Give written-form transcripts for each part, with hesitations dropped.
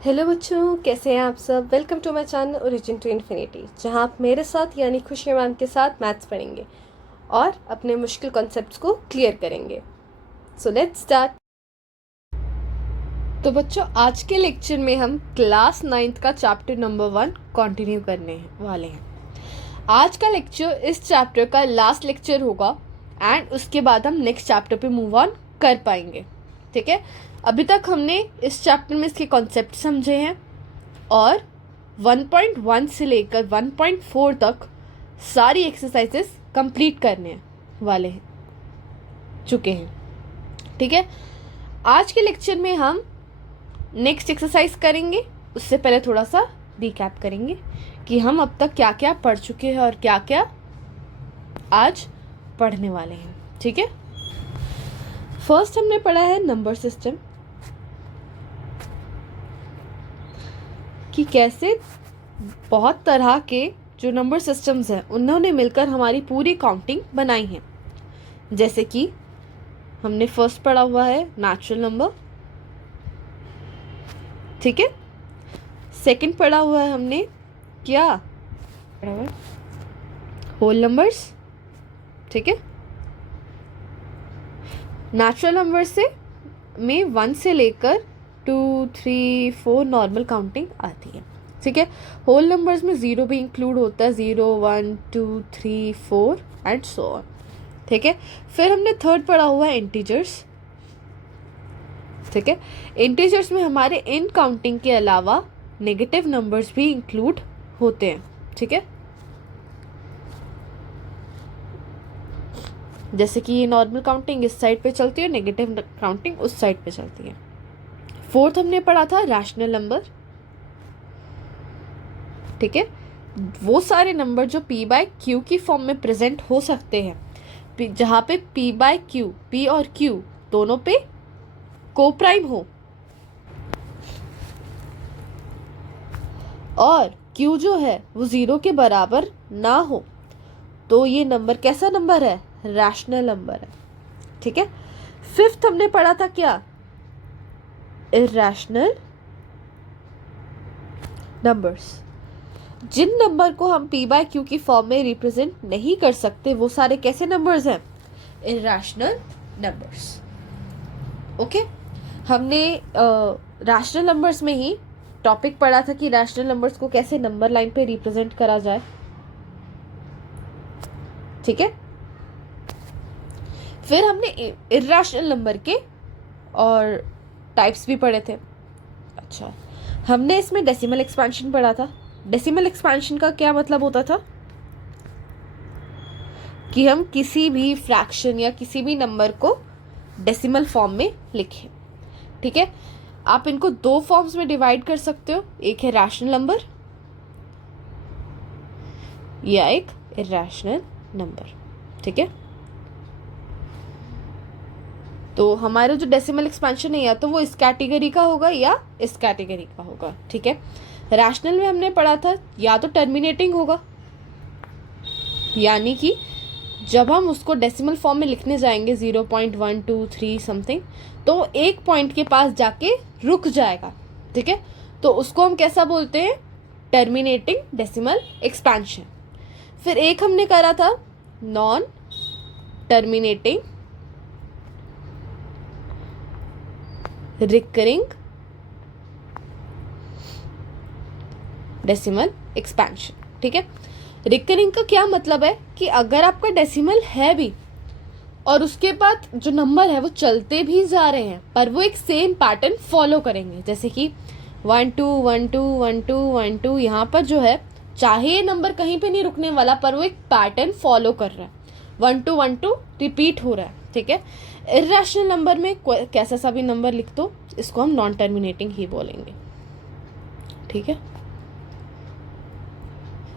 Hello बच्चों, कैसे हैं आप सब। Welcome to my channel origin to infinity, जहां आप मेरे साथ यानी खुशी मैम के साथ मैथ्स पढ़ेंगे और अपने मुश्किल कॉन्सेप्ट्स को क्लियर करेंगे। So let's start. तो बच्चों, आज के लेक्चर में हम क्लास 9th का चैप्टर नंबर 1 कंटिन्यू करने वाले हैं। आज का लेक्चर इस चैप्टर का लास्ट लेक्चर होगा एंड उसके बाद हम नेक्स्ट चैप्टर पे मूव ऑन कर पाएंगे। ठीक है, अभी तक हमने इस चैप्टर में इसके कॉन्सेप्ट समझे हैं और 1.1 से लेकर 1.4 तक सारी एक्सरसाइजेस कंप्लीट करने वाले हैं चुके हैं। ठीक है, आज के लेक्चर में हम नेक्स्ट एक्सरसाइज करेंगे। उससे पहले थोड़ा सा रिकैप करेंगे कि हम अब तक क्या क्या पढ़ चुके हैं और क्या क्या आज पढ़ने वाले हैं। ठीक है, फर्स्ट हमने पढ़ा है नंबर सिस्टम, कि कैसे बहुत तरह के जो नंबर सिस्टम्स हैं उन्होंने मिलकर हमारी पूरी काउंटिंग बनाई है। जैसे कि हमने फर्स्ट पढ़ा हुआ है नेचुरल नंबर। ठीक है, सेकंड पढ़ा हुआ है हमने क्या पढ़ा हुआ है, होल नंबर्स। ठीक है, नेचुरल नंबर से में 1 से लेकर 2, 3, 4 नॉर्मल काउंटिंग आती है। ठीक है, होल नंबर्स में 0 भी इंक्लूड होता है, 0, 1, 2, 3, 4 एंड सो ऑन। ठीक है, फिर हमने थर्ड पढ़ा हुआ है इंटीजर्स। ठीक है, इंटीजर्स में हमारे इन काउंटिंग के अलावा नेगेटिव नंबर्स भी इंक्लूड होते हैं। ठीक है, जैसे कि ये नॉर्मल काउंटिंग इस साइड पे चलती है, नेगेटिव काउंटिंग उस साइड पे चलती है। फोर्थ हमने पढ़ा था रैशनल नंबर। ठीक है, वो सारे नंबर जो p बाय क्यू की फॉर्म में प्रेजेंट हो सकते हैं, जहां पे p बाय क्यू, p और q दोनों पे को प्राइम हो और q जो है वो 0 के बराबर ना हो, तो ये नंबर कैसा नंबर है, रैशनल नंबर है। ठीक है, फिफ्थ हमने पढ़ा था क्या, इरैशनल नंबर्स। जिन नंबर को हम p बाय क्यू की फॉर्म में रिप्रेजेंट नहीं कर सकते वो सारे कैसे नंबर्स हैं, इरैशनल नंबर्स। ओके, हमने रैशनल नंबर्स में ही टॉपिक पढ़ा था कि रैशनल नंबर्स को कैसे नंबर लाइन पे रिप्रेजेंट करा जाए। ठीक है, फिर हमने इरैशनल नंबर के और टाइप्स भी पढ़े थे। अच्छा, हमने इसमें डेसिमल एक्सपेंशन पढ़ा था। डेसिमल एक्सपेंशन का क्या मतलब होता था कि हम किसी भी फ्रैक्शन या किसी भी नंबर को डेसिमल फॉर्म में लिखें। ठीक है, आप इनको दो फॉर्म्स में डिवाइड कर सकते हो, एक है रैशनल नंबर या एक इरैशनल नंबर। ठीक है, तो हमारा जो डेसिमल एक्सपेंशन है या तो वो इस कैटेगरी का होगा या इस कैटेगरी का होगा। ठीक है, रैशनल में हमने पढ़ा था या तो टर्मिनेटिंग होगा, यानी कि जब हम उसको डेसिमल फॉर्म में लिखने जाएंगे 0.123 समथिंग, तो एक पॉइंट के पास जाके रुक जाएगा। ठीक है, तो उसको हम कैसा बोलते हैं, टर्मिनेटिंग डेसिमल एक्सपेंशन। फिर एक हमने करा था non terminating recurring decimal expansion. ठीक है, रिकरिंग का क्या मतलब है कि अगर आपका डेसिमल है भी और उसके बाद जो नंबर है वो चलते भी जा रहे हैं पर वो एक सेम पैटर्न फॉलो करेंगे, जैसे कि 1 2 1 2 1 2 1 2, यहाँ पर जो है चाहे ये नंबर कहीं पे नहीं रुकने वाला पर वो एक पैटर्न फॉलो कर रहा है, 1 2 1 2 रिपीट हो रहा है। ठीक है, इरैशनल नंबर में कैसा सा भी नंबर लिख दो, इसको हम नॉन टर्मिनेटिंग ही बोलेंगे। ठीक है,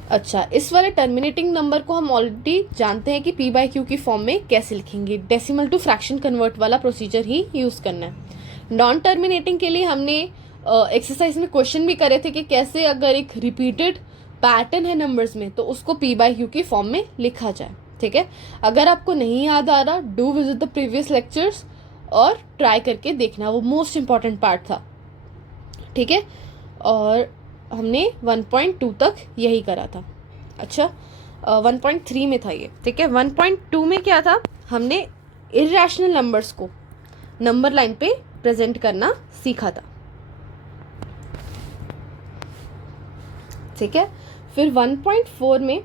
अच्छा, इस वाले टर्मिनेटिंग नंबर को हम ऑलरेडी जानते हैं कि p बाय क्यू की फॉर्म में कैसे लिखेंगे, डेसिमल टू फ्रैक्शन कन्वर्ट वाला प्रोसीजर ही यूज़ करना है। नॉन टर्मिनेटिंग के लिए हमने एक्सरसाइज में क्वेश्चन भी करे थे कि कैसे अगर एक रिपीटेड पैटर्न है नंबर्स में तो उसको p बाय क्यू की फॉर्म में लिखा जाए। ठीक है, अगर आपको नहीं याद आ रहा, do visit the previous lectures और ट्राई करके देखना, वो मोस्ट इंपॉर्टेंट पार्ट था। ठीक है, और हमने 1.2 तक यही करा था। अच्छा 1.3 में था ये, ठीक है। 1.2 में क्या था, हमने इर्रेशनल नंबर्स को नंबर लाइन पे प्रेजेंट करना सीखा था, ठीक है। फिर 1.4 में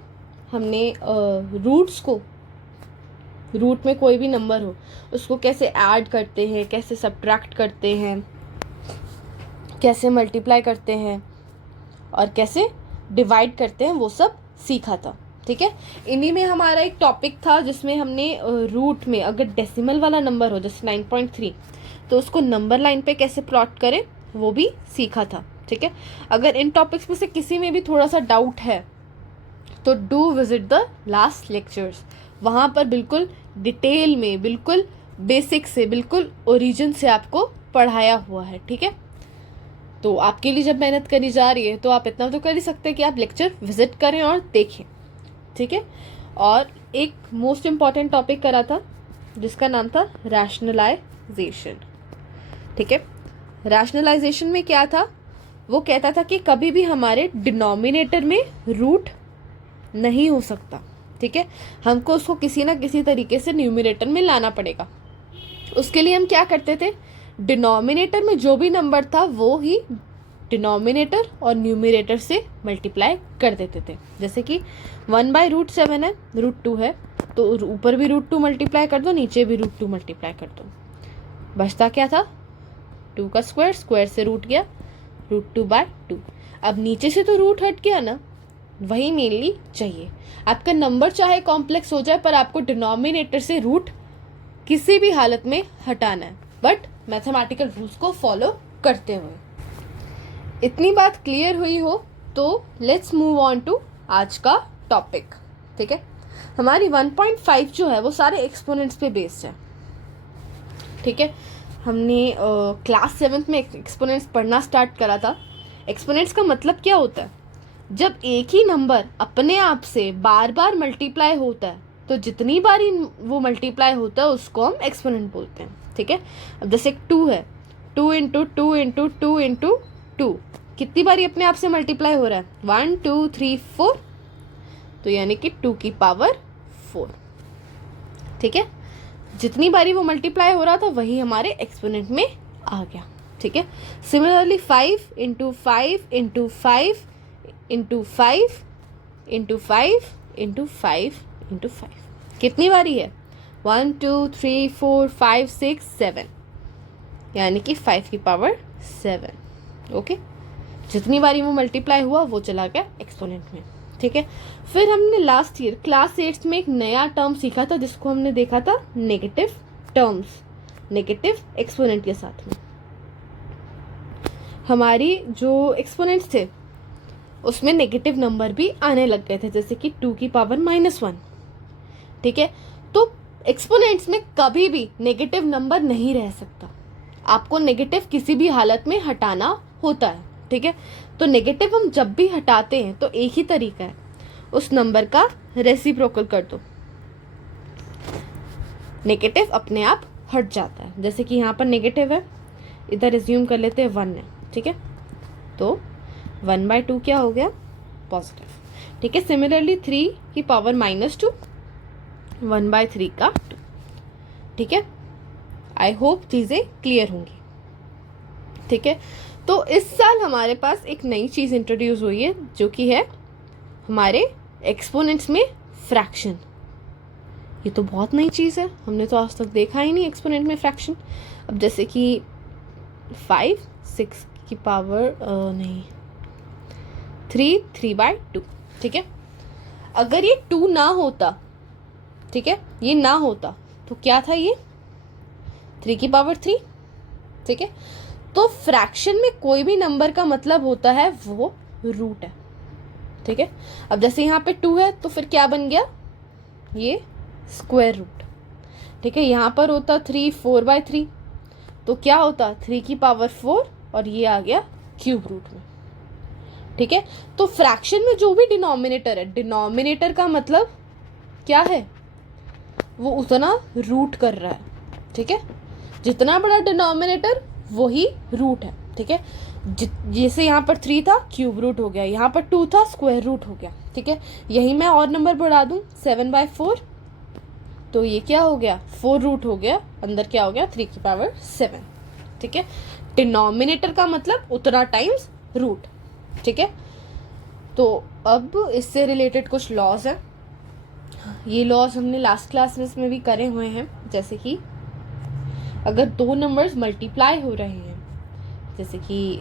हमने रूट्स को, रूट में कोई भी नंबर हो उसको कैसे ऐड करते हैं, कैसे सब्ट्रैक्ट करते हैं, कैसे मल्टीप्लाई करते हैं और कैसे डिवाइड करते हैं, वो सब सीखा था, ठीक है। इन्हीं में हमारा एक टॉपिक था जिसमें हमने रूट में अगर डेसिमल वाला नंबर हो जैसे 9.3 तो उसको नंबर लाइन पे कैसे प्लॉट करें वो भी सीखा था, ठीक है। अगर इन टॉपिक्स में से किसी में भी थोड़ा सा डाउट है तो do visit the last lectures, वहाँ पर बिल्कुल डिटेल में, बिल्कुल बेसिक से, बिल्कुल ओरिजिन से आपको पढ़ाया हुआ है, ठीक है। तो आपके लिए जब मेहनत करी जा रही है तो आप इतना तो कर ही सकते हैं कि आप लेक्चर विजिट करें और देखें, ठीक है। और एक मोस्ट इम्पॉर्टेंट टॉपिक करा था जिसका नाम था रैशनलाइजेशन, ठीक है। रैशनलाइजेशन में क्या था, वो कहता था कि कभी भी हमारे डिनोमिनेटर में रूट नहीं हो सकता, ठीक है। हमको उसको किसी ना किसी तरीके से न्यूमरेटर में लाना पड़ेगा। उसके लिए हम क्या करते थे, डिनोमिनेटर में जो भी नंबर था वो ही डिनोमिनेटर और न्यूमरेटर से मल्टीप्लाई कर देते थे। जैसे कि 1/√7 है, √2 है, तो ऊपर भी √2 मल्टीप्लाई कर दो, नीचे भी √2 मल्टीप्लाई कर दो, बचता क्या था 2 का स्क्वायर, स्क्वायर से रूट गया √2/2। अब नीचे से तो रूट हट गया ना, वही मेनली चाहिए। आपका नंबर चाहे कॉम्प्लेक्स हो जाए पर आपको डिनोमिनेटर से रूट किसी भी हालत में हटाना है, बट मैथमेटिकल रूल्स को फॉलो करते हुए। इतनी बात क्लियर हुई हो तो लेट्स मूव ऑन टू आज का टॉपिक, ठीक है। हमारी 1.5 जो है वो सारे एक्सपोनेंट्स पे बेस्ड है, ठीक है। हमने क्लास 7th में एक्सपोनेंट्स पढ़ना स्टार्ट करा था। एक्सपोनेंट्स का मतलब क्या होता है, जब एक ही नंबर अपने आप से बार बार मल्टीप्लाई होता है तो जितनी बारी वो मल्टीप्लाई होता है उसको हम एक्सपोनेंट बोलते हैं, ठीक है। अब जैसे 2 है, 2 इंटू 2 इंटू 2 इंटू 2 कितनी बारी अपने आप से मल्टीप्लाई हो रहा है, 1 2 3 4, तो यानी कि 2 की पावर 4, ठीक है। जितनी बारी वो मल्टीप्लाई हो रहा था वही हमारे एक्सपोनेंट में आ गया, ठीक है। Similarly 5 into 5 into 5 into 5 into 5 into 5 into 5 कितनी बारी है, 1 2 3 4 5 6 7, यानी कि 5 की पावर 7, ओके। जितनी बारी वो मल्टीप्लाई हुआ वो चला गया एक्सपोनेंट में, ठीक है। फिर हमने लास्ट ईयर क्लास 8 में एक नया टर्म सीखा था जिसको हमने देखा था नेगेटिव टर्म्स, नेगेटिव एक्सपोनेंट के साथ में। हमारी जो एक्सपोनेंट्स थे उसमें नेगेटिव नंबर भी आने लग गए थे, जैसे कि 2 की पावर -1, ठीक है। तो एक्सपोनेंट्स में कभी भी नेगेटिव नंबर नहीं रह सकता, आपको नेगेटिव किसी भी हालत में हटाना होता है, ठीक है। तो नेगेटिव हम जब भी हटाते हैं तो एक ही तरीका है, उस नंबर का रेसिप्रोकल कर दो, नेगेटिव अपने आप हट जाता है। जैसे कि यहाँ पर नेगेटिव है, इधर एज्यूम कर लेते हैं 1 है, ठीक है, तो 1/2 क्या हो गया, पॉजिटिव, ठीक है। सिमिलरली 3 की पावर -2, 1/3 का 2, ठीक है। आई होप चीज़ें क्लियर होंगी, ठीक है। तो इस साल हमारे पास एक नई चीज़ इंट्रोड्यूस हुई है जो कि है हमारे एक्सपोनेंट्स में फ्रैक्शन। ये तो बहुत नई चीज़ है, हमने तो आज तक देखा ही नहीं एक्सपोनेंट में फ्रैक्शन। अब जैसे कि 5 6 की पावर 3 3/2, ठीक है। अगर ये 2 ना होता, ठीक है, ये ना होता तो क्या था, ये 3 की पावर 3, ठीक है। तो फ्रैक्शन में कोई भी नंबर का मतलब होता है वो रूट है, ठीक है। अब जैसे यहाँ पे 2 है तो फिर क्या बन गया, ये स्क्वायर रूट, ठीक है। यहाँ पर होता 3 4/3, तो क्या होता 3 की पावर 4 और ये आ गया क्यूब रूट में, ठीक है। तो फ्रैक्शन में जो भी डिनोमिनेटर है, डिनोमिनेटर का मतलब क्या है, वो उतना रूट कर रहा है, ठीक है। जितना बड़ा डिनोमिनेटर वही रूट है, ठीक है। जैसे यहाँ पर 3 था क्यूब रूट हो गया, यहाँ पर 2 था स्क्वायर रूट हो गया, ठीक है। यही मैं और नंबर बढ़ा दूँ 7/4, तो ये क्या हो गया 4 रूट हो गया, अंदर क्या हो गया 3/7, ठीक है। डिनोमिनेटर का मतलब उतना टाइम्स रूट, ठीक है। तो अब इससे रिलेटेड कुछ लॉज हैं, ये लॉज हमने लास्ट क्लास में इसमें भी करे हुए हैं। जैसे कि अगर दो नंबर्स मल्टीप्लाई हो रहे हैं, जैसे कि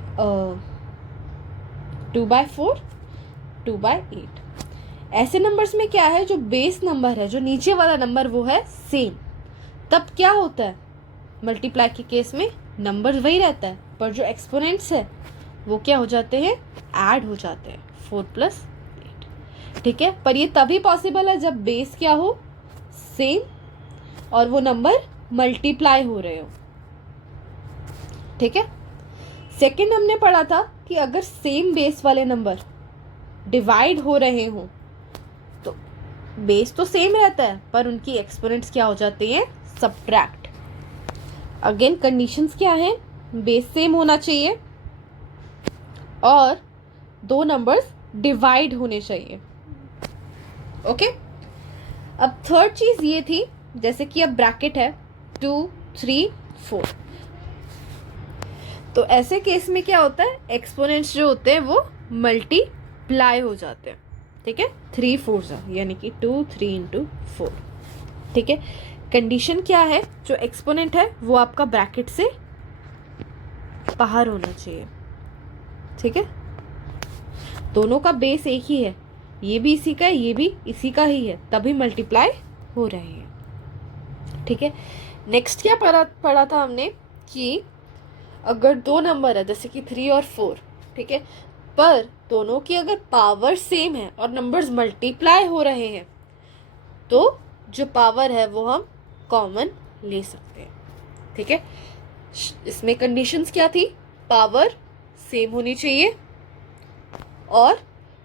2/4 2/8, ऐसे नंबर्स में क्या है, जो बेस नंबर है, जो नीचे वाला नंबर वो है सेम, तब क्या होता है मल्टीप्लाई के केस में नंबर वही रहता है, पर जो एक्सपोनेंट्स है वो क्या हो जाते हैं, ऐड हो जाते हैं, 4 + 8, ठीक है। पर ये तभी पॉसिबल है जब बेस क्या हो, सेम, और वो नंबर मल्टीप्लाई हो रहे हो, ठीक है। सेकंड हमने पढ़ा था कि अगर सेम बेस वाले नंबर डिवाइड हो रहे हों तो बेस तो सेम रहता है पर उनकी एक्सपोनेंट्स क्या हो जाते हैं, सब्ट्रैक्ट। अगेन कंडीशंस क्या है, बेस सेम होना चाहिए और दो नंबर्स डिवाइड होने चाहिए, ओके। अब थर्ड चीज ये थी, जैसे कि अब ब्रैकेट है 2 3 4, तो ऐसे केस में क्या होता है, एक्सपोनेंट्स जो होते हैं वो मल्टीप्लाई हो जाते हैं, ठीक है। 3 4 यानी कि 2 3 × 4, ठीक है। कंडीशन क्या है, जो एक्सपोनेंट है वो आपका ब्रैकेट से बाहर होना चाहिए, ठीक है। दोनों का बेस एक ही है, ये भी इसी का है, ये भी इसी का ही है, तभी मल्टीप्लाई हो रहे हैं, ठीक है। नेक्स्ट क्या पढ़ा था हमने कि अगर दो नंबर है जैसे कि 3 और 4, ठीक है, पर दोनों की अगर पावर सेम है और नंबर्स मल्टीप्लाई हो रहे हैं तो जो पावर है वो हम कॉमन ले सकते हैं, ठीक है। इसमें कंडीशंस क्या थी, पावर सेम होनी चाहिए और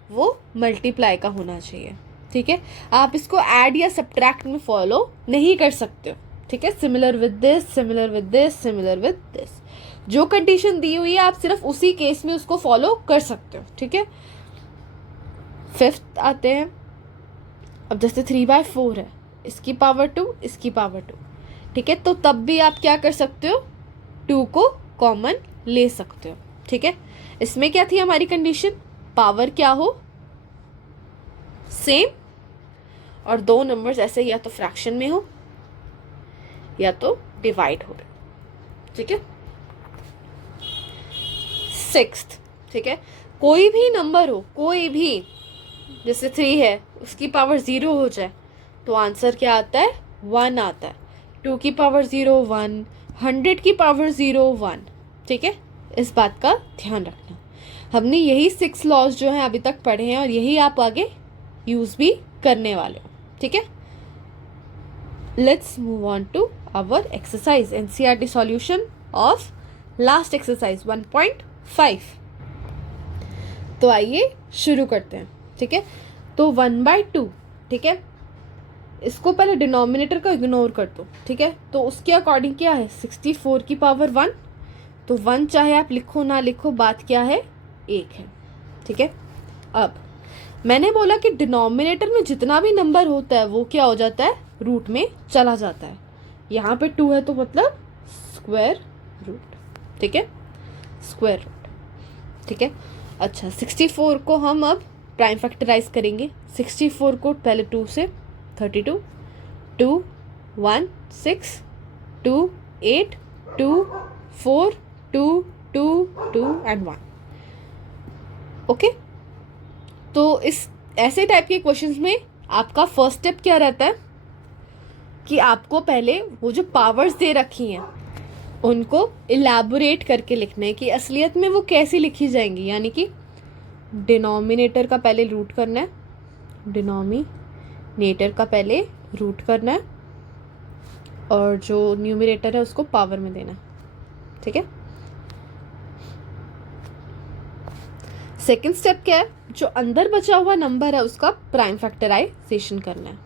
वो मल्टीप्लाई का होना चाहिए, ठीक है। आप इसको ऐड या सब्ट्रैक्ट में फॉलो नहीं कर सकते हो, ठीक है। Similar with this, similar with this, similar with this, जो कंडीशन दी हुई है आप सिर्फ उसी केस में उसको फॉलो कर सकते हो, ठीक है। फिफ्थ आते हैं, अब जैसे 3/4 है, इसकी पावर 2, इसकी पावर 2, ठीक है, तो तब भी आप क्या कर सकते हो, 2 को कॉमन ले सकते हो, ठीक है। इसमें क्या थी हमारी कंडीशन, पावर क्या हो, सेम, और दो नंबर्स ऐसे या तो फ्रैक्शन में हो या तो डिवाइड हो रहे, ठीक है। सिक्स्थ, ठीक है, कोई भी नंबर हो, कोई भी, जैसे 3 है उसकी पावर 0 हो जाए तो आंसर क्या आता है, 1 आता है। 2 की पावर 0 1, 100 की पावर 0 1, ठीक है। इस बात का ध्यान रखना। हमने यही 6 लॉज जो हैं अभी तक पढ़े हैं और यही आप आगे यूज भी करने वाले हो, ठीक है। Let's move on to our exercise, NCERT solution of last exercise 1.5। तो आइए शुरू करते हैं, ठीक है। तो 1/2, ठीक है, इसको पहले डिनोमिनेटर का इग्नोर कर दो, ठीक है। तो उसके अकॉर्डिंग क्या है, 64 की पावर 1, तो 1 चाहे आप लिखो ना लिखो, बात क्या है, 1 है, ठीक है। अब मैंने बोला कि डिनोमिनेटर में जितना भी नंबर होता है वो क्या हो जाता है, रूट में चला जाता है। यहाँ पे 2 है तो मतलब स्क्वायर रूट, ठीक है, स्क्वायर रूट, ठीक है। अच्छा, 64 को हम अब प्राइम फैक्टराइज करेंगे। 64 को पहले 2 से 32, 2 1 6, 2 8, 2 4, 2 2 2 एंड 1, ओके। तो इस ऐसे टाइप के क्वेश्चंस में आपका फर्स्ट स्टेप क्या रहता है कि आपको पहले वो जो पावर्स दे रखी हैं उनको इलैबोरेट करके लिखना है कि असलियत में वो कैसी लिखी जाएंगी, यानी कि डिनोमिनेटर का पहले रूट करना है, डिनोमिनेटर का पहले रूट करना है और जो न्यूमरेटर है उसको पावर में देना है, ठीक है। सेकंड स्टेप क्या है, जो अंदर बचा हुआ नंबर है उसका प्राइम फैक्टराइजेशन करना है।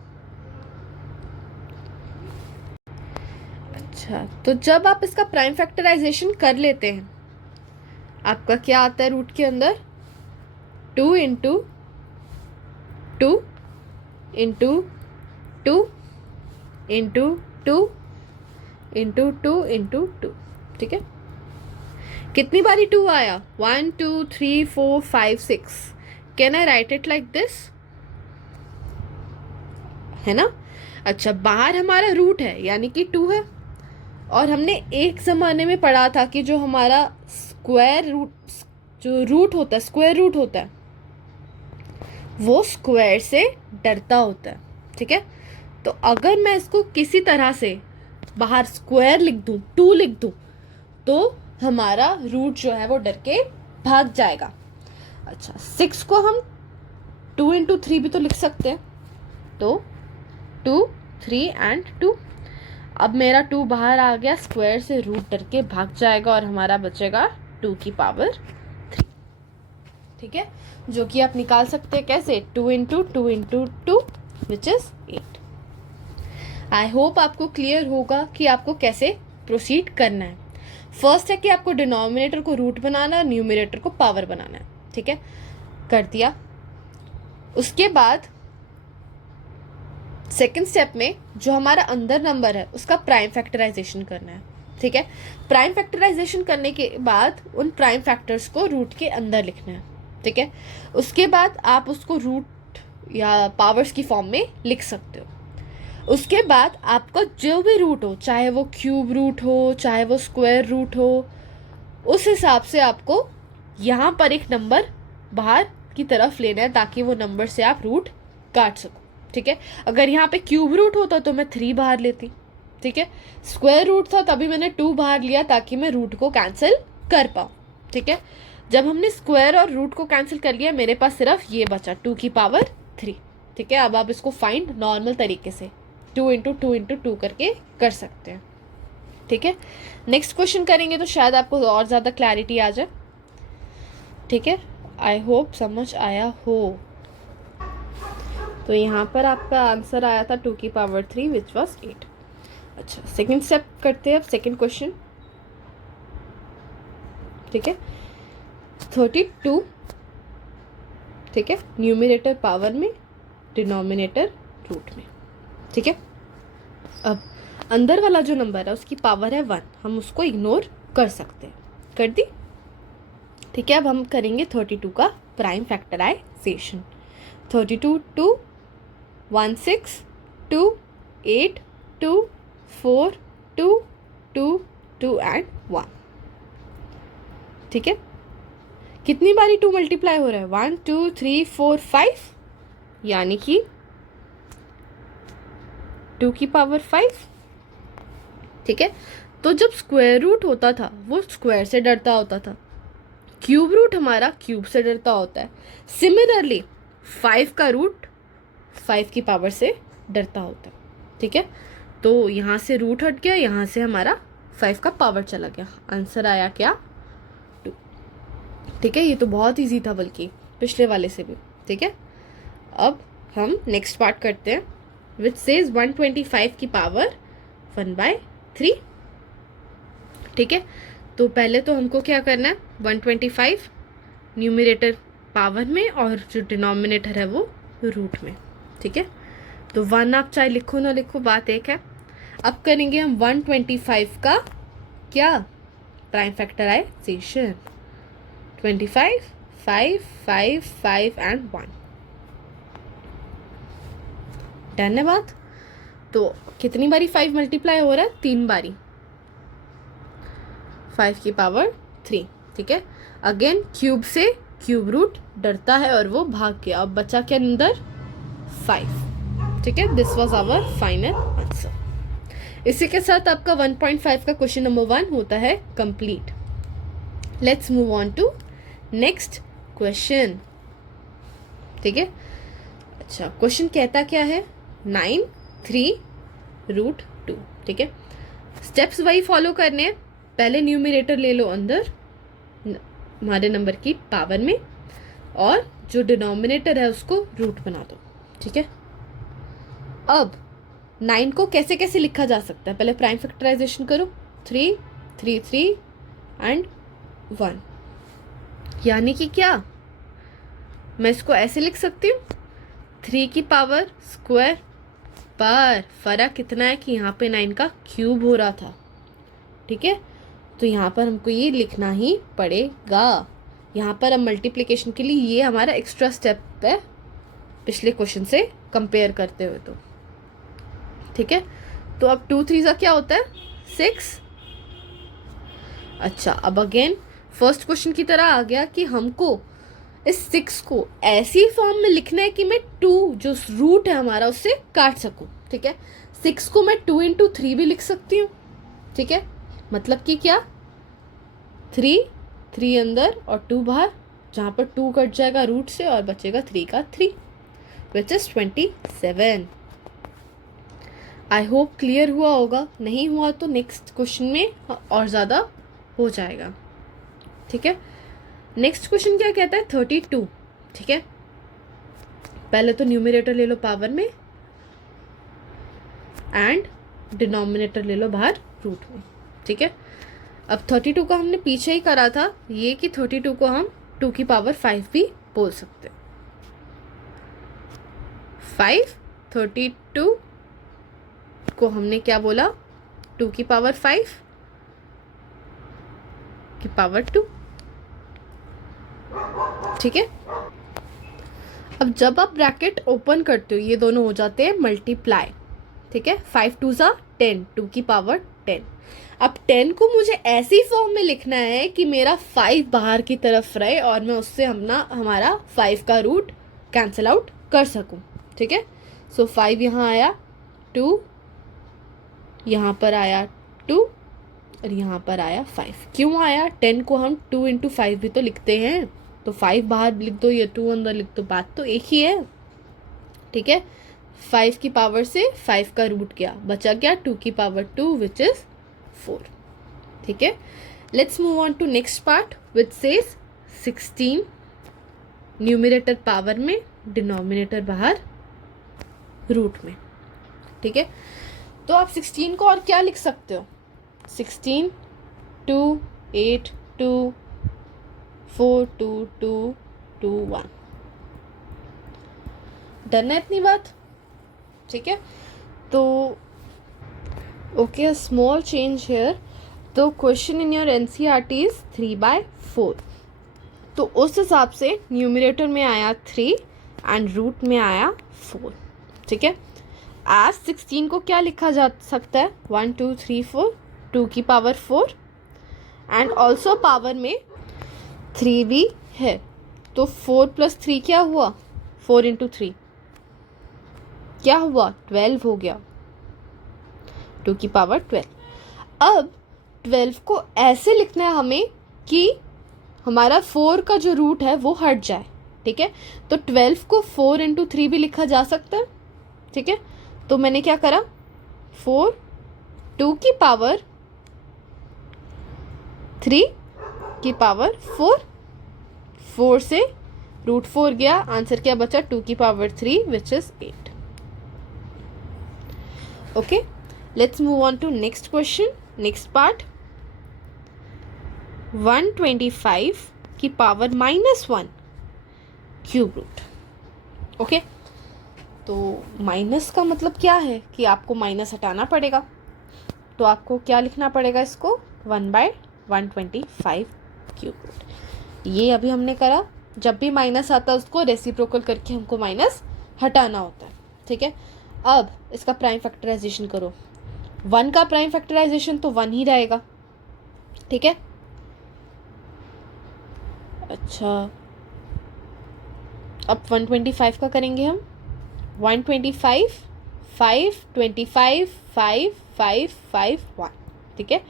अच्छा, तो जब आप इसका प्राइम फैक्टराइजेशन कर लेते हैं आपका क्या आता है रूट के अंदर? 2 into 2 into 2 into 2 into 2 into 2। ठीक है, कितनी बारी 2 आया? 1 2 3 4 5 6। Can I right it like this? है ना? अच्छा, बाहर हमारा रूट है यानी कि 2 है, और हमने एक ज़माने में पढ़ा था कि जो हमारा स्क्वायर रूट, जो रूट होता है, स्क्वायर रूट होता है, वो स्क्वायर से डरता होता है। ठीक है, तो अगर मैं इसको किसी तरह से बाहर स्क्वायर लिख दूं, 2 लिख दूं, तो हमारा रूट जो है वो डर के भाग जाएगा। अच्छा, 6 को हम 2 इंटू 3 भी तो लिख सकते हैं, तो 2 3 एंड 2। अब मेरा 2 बाहर आ गया, स्क्वायर से रूट डर के भाग जाएगा और हमारा बचेगा 2 की पावर 3। ठीक है, जो कि आप निकाल सकते हैं कैसे? 2 into 2 into 2 which is 8। I hope आपको क्लियर होगा कि आपको कैसे प्रोसीड करना है। फर्स्ट है कि आपको डिनोमिनेटर को रूट बनाना है, न्यूमरेटर को पावर बनाना है। ठीक है, कर दिया। उसके बाद सेकेंड स्टेप में जो हमारा अंदर नंबर है उसका प्राइम फैक्टराइजेशन करना है। ठीक है, प्राइम फैक्टराइजेशन करने के बाद उन प्राइम फैक्टर्स को रूट के अंदर लिखना है। ठीक है, उसके बाद आप उसको रूट या पावर्स की फॉर्म में लिख सकते हो। उसके बाद आपका जो भी रूट हो, चाहे वो क्यूब रूट हो, चाहे वो स्क्वायर रूट हो, उस हिसाब से आपको यहाँ पर एक नंबर बाहर की तरफ लेना है ताकि वो नंबर से आप रूट काट सको। ठीक है, अगर यहाँ पे क्यूब रूट होता तो मैं 3 बाहर लेती। ठीक है, स्क्वायर रूट था तभी मैंने 2 बाहर लिया ताकि मैं रूट को कैंसिल कर पाऊँ। ठीक है, जब हमने स्क्वायर और रूट को कैंसिल कर लिया, मेरे पास सिर्फ ये बचा 2 की पावर 3। ठीक है, अब आप इसको फाइंड नॉर्मल तरीके से 2 इंटू 2 इंटू 2 करके कर सकते हैं। ठीक है, नेक्स्ट क्वेश्चन करेंगे तो शायद आपको और ज़्यादा क्लैरिटी आ जाए। ठीक है, आई होप समझ आया हो। तो यहाँ पर आपका आंसर आया था 2 की पावर 3 विच वॉज 8। अच्छा, सेकेंड स्टेप करते हैं अब, सेकेंड क्वेश्चन। ठीक है, 32। ठीक है, न्यूमरेटर पावर में, डिनोमिनेटर रूट में। ठीक है, अब अंदर वाला जो नंबर है उसकी पावर है 1, हम उसको इग्नोर कर सकते हैं। कर दी। ठीक है, अब हम करेंगे 32 का प्राइम फैक्टराइजेशन। 32 2 1 6 2 8 2 4 2 2 2 एंड 1। ठीक है, कितनी बारी 2 मल्टीप्लाई हो रहा है? 1 2 3 4 5, यानी कि 2 की पावर 5। ठीक है, तो जब स्क्वायर रूट होता था वो स्क्वायर से डरता होता था, क्यूब रूट हमारा क्यूब से डरता होता है। सिमिलरली 5 का रूट 5 की पावर से डरता होता है। ठीक है, तो यहाँ से रूट हट गया, यहाँ से हमारा 5 का पावर चला गया। आंसर आया क्या? 2। ठीक है, ये तो बहुत ईजी था बल्कि पिछले वाले से भी। ठीक है, अब हम नेक्स्ट पार्ट करते हैं विच सेज 125 की पावर 1/3। ठीक है, तो पहले तो हमको क्या करना है? 125 न्यूमरेटर पावर में और जो डिनोमिनेटर है वो रूट में। ठीक है, तो 1 आप चाहे लिखो ना लिखो, बात एक है। अब करेंगे हम 125 का क्या? Prime factorisation. 25 5 5 5 एंड 1। डन है बात? तो कितनी बारी 5 मल्टीप्लाई हो रहा है? 3 बारी, 5 की पावर 3। ठीक है, अगेन क्यूब से क्यूब रूट डरता है और वो भाग गया। अब बचा क्या अंदर? 5। ठीक है, this was our final answer. इसी के साथ आपका 1.5 का क्वेश्चन नंबर 1 होता है complete. Let's move on to next question. ठीक है, अच्छा, क्वेश्चन कहता क्या है? 9 3 रूट 2। ठीक है, स्टेप्स वही फॉलो करने हैं। पहले न्यूमरेटर ले लो अंदर हमारे नंबर की पावर में, और जो डिनोमिनेटर है उसको रूट बना दो। ठीक है, अब 9 को कैसे कैसे लिखा जा सकता है? पहले प्राइम फैक्टराइजेशन करो। 3 3 3 एंड 1। यानी कि क्या, मैं इसको ऐसे लिख सकती हूँ 3 की पावर स्क्वायर, पर फर्क इतना है कि यहाँ पे 9 का क्यूब हो रहा था, ठीक है। तो यहाँ पर हमको ये लिखना ही पड़ेगा। यहाँ पर अब मल्टीप्लिकेशन के लिए ये हमारा एक्स्ट्रा स्टेप है पिछले क्वेश्चन से कंपेयर करते हुए, तो ठीक है। तो अब 2 3 का क्या होता है 6। अच्छा, अब अगेन फर्स्ट क्वेश्चन की तरह आ गया कि हमको इस 6 को ऐसी फॉर्म में लिखना है कि मैं 2 जो रूट है हमारा उससे काट सकूं, ठीक है। 6 को मैं 2 इंटू 3 भी लिख सकती हूँ, ठीक है। मतलब कि क्या 3 अंदर और 2 बाहर, जहाँ पर 2 कट जाएगा रूट से और बचेगा 3 का 3, which is 27। I hope clear हुआ होगा, नहीं हुआ तो नेक्स्ट क्वेश्चन में और ज़्यादा हो जाएगा, ठीक है। नेक्स्ट क्वेश्चन क्या कहता है 32, ठीक है। पहले तो न्यूमरेटर ले लो पावर में एंड डिनोमिनेटर ले लो बाहर रूट में, ठीक है। अब 32 को हमने पीछे ही करा था, ये कि 32 को हम 2 की पावर 5 भी बोल सकते हैं। 32 को हमने क्या बोला 2 की पावर 5 की पावर 2, ठीक है। अब जब आप ब्रैकेट ओपन करते हो ये दोनों हो जाते हैं मल्टीप्लाई, ठीक है। 5 2 ज़ा 10, 2 की पावर 10। अब 10 को मुझे ऐसी फॉर्म में लिखना है कि मेरा 5 बाहर की तरफ रहे और मैं उससे हमारा 5 का रूट कैंसिल आउट कर सकूं, ठीक है। सो 5 यहाँ आया, 2 यहाँ पर आया 2 और यहाँ पर आया 5। क्यों आया, 10 को हम 2 इंटू 5 भी तो लिखते हैं, तो 5 बाहर लिख दो या 2 अंदर लिख दो, बात तो एक ही है, ठीक है। 5 की पावर से 5 का रूट गया, बचा क्या 2 की पावर 2 विच इज 4, ठीक है। Let's move on to next part which says 16 numerator power में, डिनोमिनेटर बाहर रूट में, ठीक है। तो आप 16 को और क्या लिख सकते हो 16 2 8 2 4 2 2 2 1, डन है इतनी बात, ठीक है। तो ओके, स्मॉल चेंज हेयर, तो question in your NCERT is 3/4, तो उस हिसाब से न्यूमरेटर में आया 3 एंड रूट में आया 4, ठीक है। आज 16 को क्या लिखा जा सकता है 1 2 3 4, 2 की पावर 4 एंड ऑल्सो पावर में 3 भी है, तो 4 + 3 क्या हुआ 4 इंटू 3 क्या हुआ 12 हो गया, 2 की पावर 12। अब 12 को ऐसे लिखना है हमें कि हमारा 4 का जो रूट है वो हट जाए, ठीक है। तो 12 को 4 इंटू 3 भी लिखा जा सकता है, ठीक है। तो मैंने क्या करा 4 2 की पावर 3 की पावर 4, 4 से रूट 4 गया, आंसर क्या बचा 2 की power 3 which is 8, okay. Let's move on to next question, next part. 125 की पावर -1 क्यूब रूट, ओके। तो माइनस का मतलब क्या है कि आपको माइनस हटाना पड़ेगा, तो आपको क्या लिखना पड़ेगा इसको 1/125 क्यूब रूट। ये अभी हमने करा, जब भी माइनस आता है उसको रेसिप्रोकल करके हमको माइनस हटाना होता है, ठीक है। अब इसका प्राइम फैक्टराइजेशन करो, 1 का प्राइम फैक्टराइजेशन तो 1 ही रहेगा, ठीक है। अच्छा, अब 125 का करेंगे हम 125 5 25 5 5 5 1, ठीक है।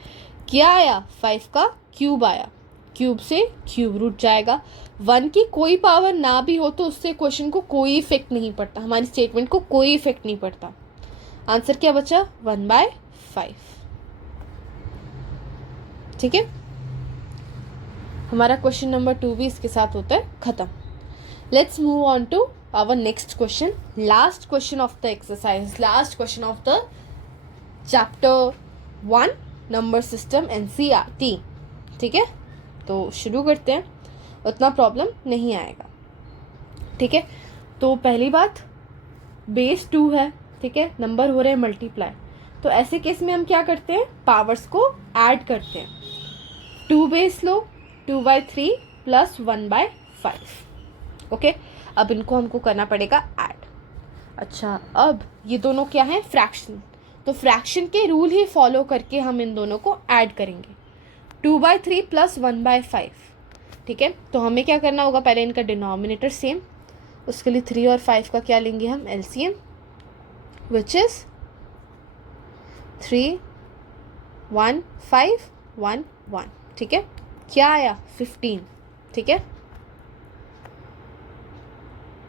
क्या आया 5 का क्यूब आया, क्यूब से क्यूब रूट जाएगा, 1 की कोई पावर ना भी हो तो उससे क्वेश्चन को कोई इफेक्ट नहीं पड़ता, हमारी स्टेटमेंट को कोई इफेक्ट नहीं पड़ता। आंसर क्या बचा 1/5, ठीक है। हमारा क्वेश्चन नंबर 2 भी इसके साथ होता है खत्म। Let's move on to our next question, last question of the exercise, last question of the chapter 1 number system NCERT, ठीक है। तो शुरू करते हैं। उतना प्रॉब्लम नहीं आएगा। ठीक है, तो पहली बात बेस 2 है, ठीक है, नंबर हो रहे हैं मल्टीप्लाई, तो ऐसे केस में हम क्या करते हैं, पावर्स को ऐड करते हैं। 2 बेस लो, 2/3 प्लस 1/5। ओके, अब इनको हमको करना पड़ेगा ऐड। अच्छा, अब ये दोनों क्या है, फ्रैक्शन, तो फ्रैक्शन के रूल ही फॉलो करके हम इन दोनों को ऐड करेंगे। 2/3 प्लस 1/5, ठीक है, तो हमें क्या करना होगा, पहले इनका डिनोमिनेटर सेम, उसके लिए 3 और 5 का क्या लेंगे हम, एलसीएम, विच इज 3 1 5 1 1, ठीक है, क्या आया 15, ठीक है।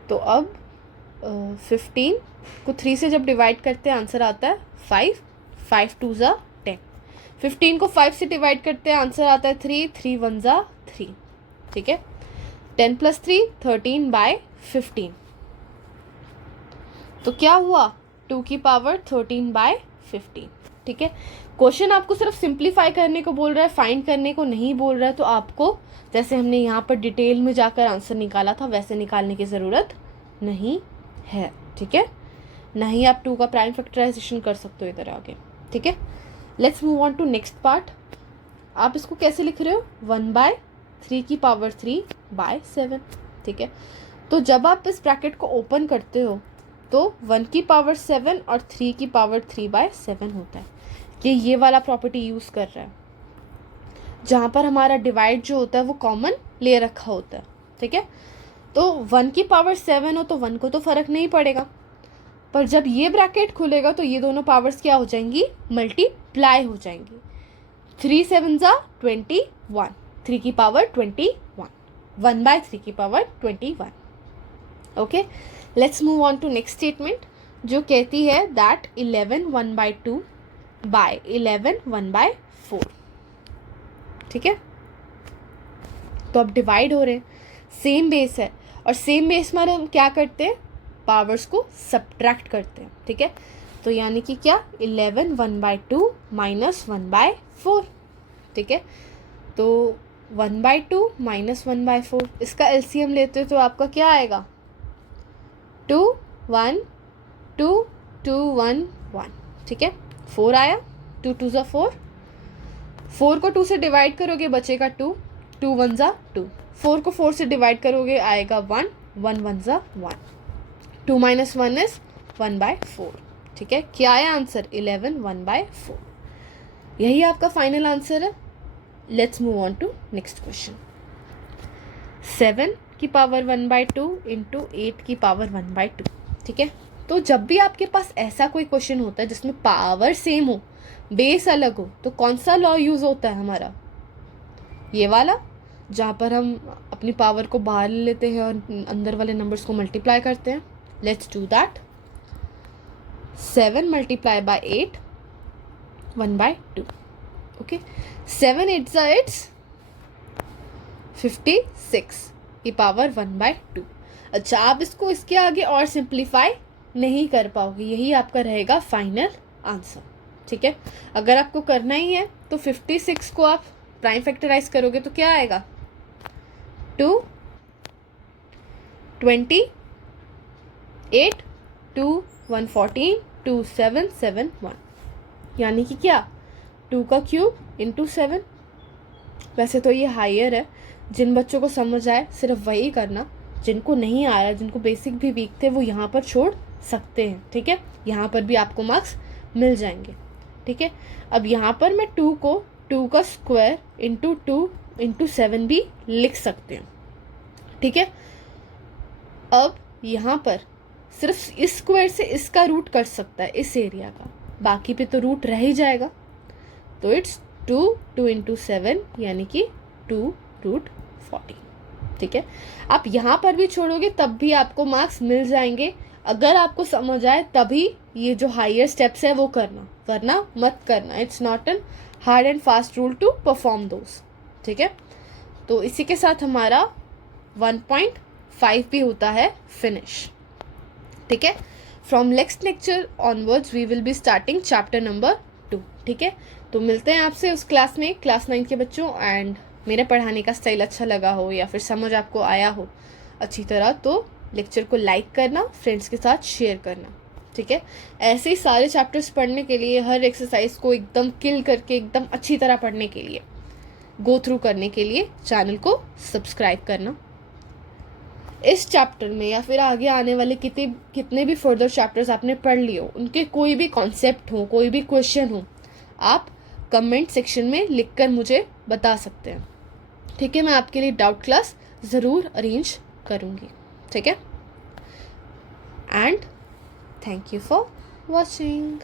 तो अब 15 को 3 से जब डिवाइड करते हैं आंसर आता है 5, 5 2 ज़ा 10। 15 को 5 से डिवाइड करते हैं आंसर आता है 3, 3 1 ज़ा 3, ठीक है। 10 + 3 13/15, तो क्या हुआ, 2 की पावर 13/15, ठीक है। क्वेश्चन आपको सिर्फ सिंप्लीफाई करने को बोल रहा है, फाइंड करने को नहीं बोल रहा है, तो आपको जैसे हमने यहाँ पर डिटेल में जाकर आंसर निकाला था वैसे निकालने की ज़रूरत नहीं है, ठीक है। नहीं आप 2 का प्राइम फैक्टराइजेशन कर सकते हो इधर आगे, ठीक है। Let's move on to next part. आप इसको कैसे लिख रहे हो, 1/3 की पावर 3/7, ठीक है। तो जब आप इस ब्रैकेट को ओपन करते हो तो 1 की पावर 7 और 3 की पावर 3/7 होता है। ये वाला प्रॉपर्टी यूज़ कर रहा है, जहाँ पर हमारा डिवाइड जो होता है वो कॉमन ले रखा होता है, ठीक है। तो 1 की पावर 7 हो तो 1 को तो फ़र्क नहीं पड़ेगा, पर जब ये ब्रैकेट खुलेगा तो ये दोनों पावर्स क्या हो जाएंगी, मल्टीप्लाई हो जाएंगी। 3 7 ज़ा 21, 3 की पावर 21, 1/3 की power 21। Okay, let's move on to next statement, जो कहती है दैट 11 1/2 बाय 11 1/4, ठीक है। तो अब डिवाइड हो रहे हैं, सेम बेस है, और सेम बेस में हम क्या करते हैं, पावर्स को सब्ट्रैक्ट करते हैं, ठीक है। तो यानी कि क्या, 11 1/2 माइनस 1/4, ठीक है। तो 1/2 माइनस 1/4, इसका एलसीएम लेते हो तो आपका क्या आएगा, 2 1 2 2 1 1, ठीक है। 4 आया, 2 2 ज़ा 4, 4 को 2 से डिवाइड करोगे बचेगा 2, 2 1 ज़ा 2, 4 को 4 से डिवाइड करोगे आएगा 1, 1 1 ज़ा 1, 2 - 1 इज 1/4, ठीक है। क्या आया आंसर, 11 1/4। यही आपका फाइनल आंसर है। Let's move on to next question. 7 की पावर 1/2 इंटू 8 की पावर 1/2, ठीक है। तो जब भी आपके पास ऐसा कोई क्वेश्चन होता है जिसमें पावर सेम हो, बेस अलग हो, तो कौन सा लॉ यूज़ होता है हमारा, ये वाला, जहाँ पर हम अपनी पावर को बाहर ले लेते हैं और अंदर वाले नंबर्स को मल्टीप्लाई करते हैं। Let's do that. 7 × 8 1/2, ओके। 7 8 ज़ा इट्स 56 की पावर 1/2। अच्छा, आप इसको इसके आगे और सिंप्लीफाई नहीं कर पाओगे, यही आपका रहेगा फाइनल आंसर, ठीक है। अगर आपको करना ही है तो 56 को आप प्राइम फैक्टराइज करोगे तो क्या आएगा, 2 20 8 2 114 2 7 7 1, यानी कि क्या, 2 का क्यूब इंटू 7। वैसे तो ये हायर है, जिन बच्चों को समझ आए सिर्फ वही करना, जिनको नहीं आ रहा, जिनको बेसिक भी वीक थे, वो यहाँ पर छोड़ सकते हैं, ठीक है। यहाँ पर भी आपको मार्क्स मिल जाएंगे, ठीक है। अब यहाँ पर मैं 2 को 2 का स्क्वायर इंटू 2 इंटू 7 भी लिख सकते हैं, ठीक है। अब यहाँ पर सिर्फ इस स्क्वायर से इसका रूट कट सकता है, इस एरिया का, बाकी पे तो रूट रह ही जाएगा। तो इट्स 2 2 इंटू 7 यानी कि 2√40, ठीक है। आप यहाँ पर भी छोड़ोगे तब भी आपको मार्क्स मिल जाएंगे, अगर आपको समझ आए तभी ये जो हायर स्टेप्स है वो करना, वरना मत करना। It's not an hard and fast rule to perform those, ठीक है। तो इसी के साथ हमारा 1.5 भी होता है फिनिश, ठीक है। From next lecture onwards we will be starting chapter number 2, ठीक है। तो मिलते हैं आपसे उस क्लास में, क्लास 9 के बच्चों, एंड मेरे पढ़ाने का स्टाइल अच्छा लगा हो या फिर समझ आपको आया हो अच्छी तरह, तो लेक्चर को लाइक करना, फ्रेंड्स के साथ शेयर करना, ठीक है। ऐसे ही सारे चैप्टर्स पढ़ने के लिए, हर एक्सरसाइज को एकदम किल करके एकदम अच्छी तरह पढ़ने के लिए, गो थ्रू करने के लिए चैनल को सब्सक्राइब करना। इस चैप्टर में या फिर आगे आने वाले कितने भी फर्दर चैप्टर्स आपने पढ़ लिए हो, उनके कोई भी कॉन्सेप्ट हो, कोई भी क्वेश्चन हो, आप कमेंट सेक्शन में लिखकर मुझे बता सकते हैं, ठीक है। मैं आपके लिए डाउट क्लास ज़रूर अरेंज करूँगी, ठीक है। And thank you for watching.